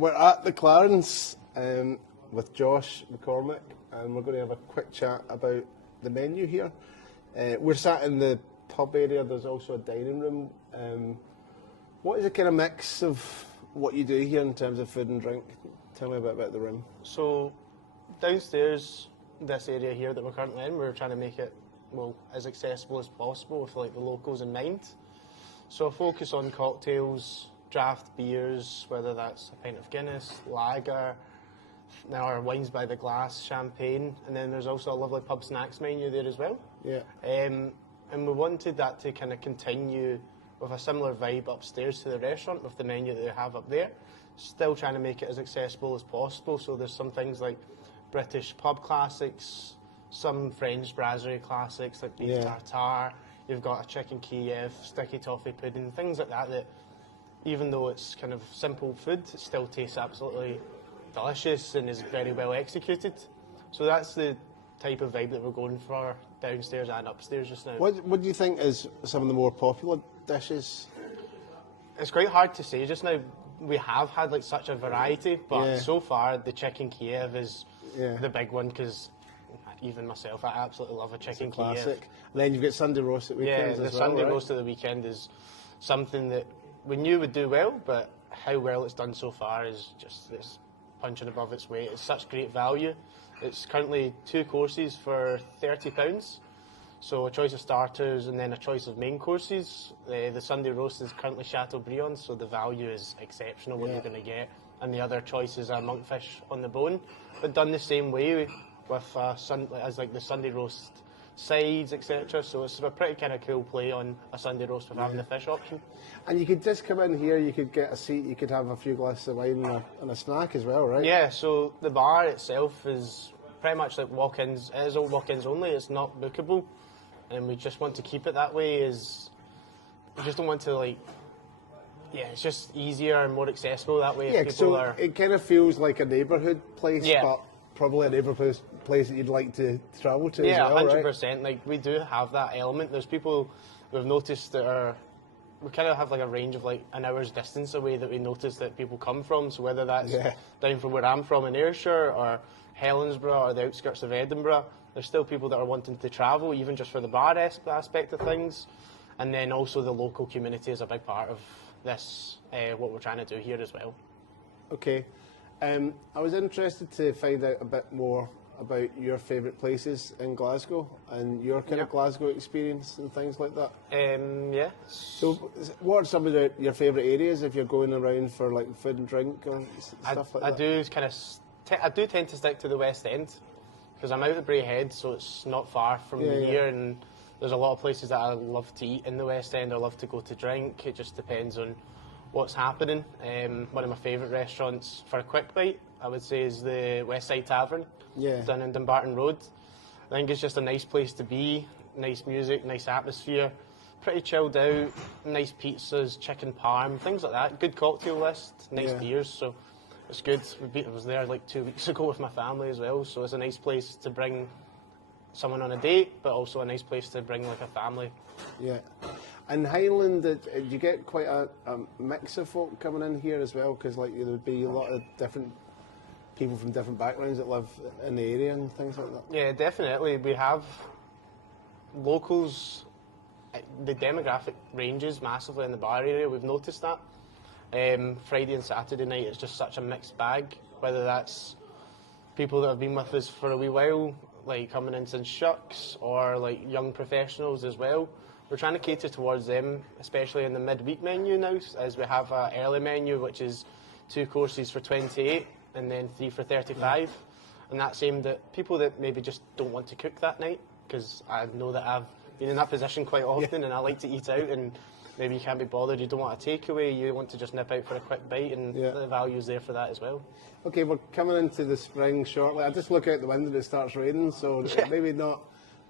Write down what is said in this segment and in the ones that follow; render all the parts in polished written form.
we're at the Clarence with Josh McCormick, and we're going to have a quick chat about the menu here. We're sat in the pub area. There's also a dining room. What is the kind of mix of what you do here in terms of food and drink? Tell me a bit about the room. So downstairs, this area here that we're currently in, we're trying to make it as accessible as possible with the locals in mind. So a focus on cocktails, draft beers, whether that's a pint of Guinness, lager, now our wines by the glass, champagne, and then there's also a lovely pub snacks menu there as well. Yeah. And we wanted that to kind of continue with a similar vibe upstairs to the restaurant with the menu that they have up there. Still trying to make it as accessible as possible. So there's some things like British pub classics, some French brasserie classics like beef tartare. You've got a chicken Kiev, sticky toffee pudding, things like that, that even though it's kind of simple food, it still tastes absolutely delicious and is very well executed. So that's the type of vibe that we're going for downstairs and upstairs just now. What do you think is some of the more popular dishes? It's quite hard to say just now. We have had such a variety, but so far the chicken Kiev is the big one, because even myself, I absolutely love a chicken classic. Kiev. And then you've got Sunday roast at weekends the as well, Sunday right? roast at the weekend is something that we knew would do well, but how well it's done so far is just it's punching above its weight. It's such great value. It's currently 2 courses for £30. So a choice of starters and then a choice of main courses. The Sunday roast is currently Chateaubriand, so the value is exceptional what you're going to get. And the other choices are monkfish on the bone, but done the same way with the Sunday roast sides, etc. So it's a pretty kind of cool play on a Sunday roast with having the fish option. And you could just come in here, you could get a seat, you could have a few glasses of wine and a snack as well, right? Yeah, so the bar itself is pretty much like walk-ins. It is all walk-ins only, it's not bookable. And we just want to keep it that way. We just don't want to it's just easier and more accessible that way. Yeah, if people it kind of feels like a neighbourhood place, but probably a neighbourhood place that you'd like to travel to as well, 100%. Right? We do have that element. There's people we've noticed that we kind of have a range of an hour's distance away that we notice that people come from. So whether that's down from where I'm from in Ayrshire or Helensburgh or the outskirts of Edinburgh, there's still people that are wanting to travel, even just for the bar aspect of things. And then also the local community is a big part of this, what we're trying to do here as well. Okay. I was interested to find out a bit more about your favourite places in Glasgow and your kind of Glasgow experience and things like that. So what are some of your favourite areas if you're going around for food and drink or stuff like that? I do tend to stick to the West End, because I'm out at Braehead, so it's not far from here, and there's a lot of places that I love to eat in the West End. I love to go to drink. It just depends on what's happening. One of my favourite restaurants for a quick bite, I would say, is the West Side Tavern down in Dumbarton Road. I think it's just a nice place to be, nice music, nice atmosphere, pretty chilled out, nice pizzas, chicken parm, things like that. Good cocktail list, nice beers, so it's good. I was there 2 weeks ago with my family as well, so it's a nice place to bring someone on a date, but also a nice place to bring a family. Yeah. And Hyndland, do you get quite a mix of folk coming in here as well? Because there would be a lot of different people from different backgrounds that live in the area and things like that. Yeah, definitely. We have locals. The demographic ranges massively in the bar area. We've noticed that. Friday and Saturday night is just such a mixed bag, whether that's people that have been with us for a wee while, coming in since shucks, or young professionals as well. We're trying to cater towards them, especially in the midweek menu now, as we have an early menu which is 2 courses for 28 and then 3 for 35, and that's aimed at people that maybe just don't want to cook that night, because I know that I've been in that position quite often and I like to eat out, and maybe you can't be bothered, you don't want a takeaway, you want to just nip out for a quick bite, and the value's there for that as well. Okay, we're coming into the spring shortly. I just look out the window and it starts raining, so maybe not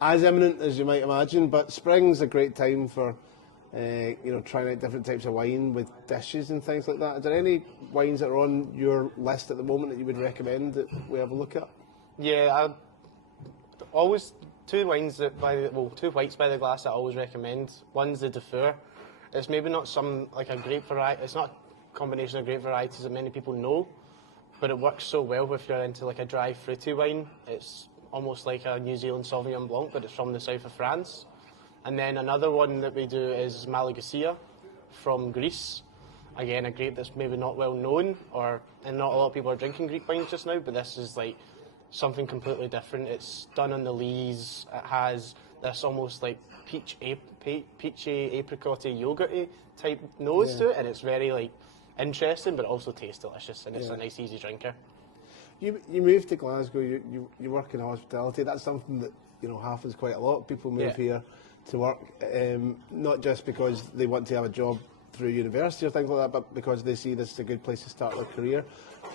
as imminent as you might imagine, but spring's a great time for trying out different types of wine with dishes and things like that. Are there any wines that are on your list at the moment that you would recommend that we have a look at? Yeah, always 2 whites by the glass I always recommend. One's the Dufour. It's maybe not a great variety. It's not combination of great varieties that many people know, but it works so well if you're into like a dry fruity wine. It's almost like a New Zealand Sauvignon Blanc, but it's from the south of France. And then another one that we do is Malagousia from Greece. Again, a grape that's maybe not well known, and not a lot of people are drinking Greek wines just now, but this is like something completely different. It's done on the lees. It has this almost like peachy, apricotty, yogurty type nose to it, and it's very like interesting, but also tastes delicious, and it's a nice, easy drinker. You moved to Glasgow. You work in hospitality. That's something that happens quite a lot. People move here to work, not just because they want to have a job through university or things like that, but because they see this as a good place to start their career.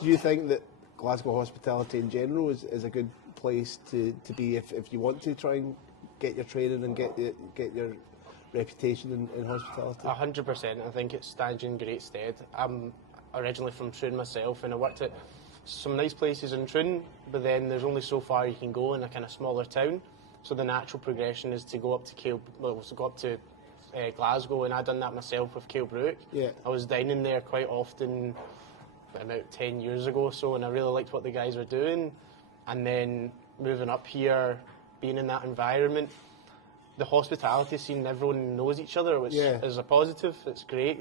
Do you think that Glasgow hospitality in general is a good place to be if you want to try and get your training and get your reputation in hospitality? 100%. I think it stands you in great stead. I'm originally from Troon myself, and I worked at some nice places in Troon, but then there's only so far you can go in a kind of smaller town. So the natural progression is to go up to Glasgow, and I've done that myself with Cail Bruich. Yeah. I was dining there quite often about 10 years ago or so, and I really liked what the guys were doing. And then moving up here, being in that environment, the hospitality scene, everyone knows each other, which is a positive. It's great.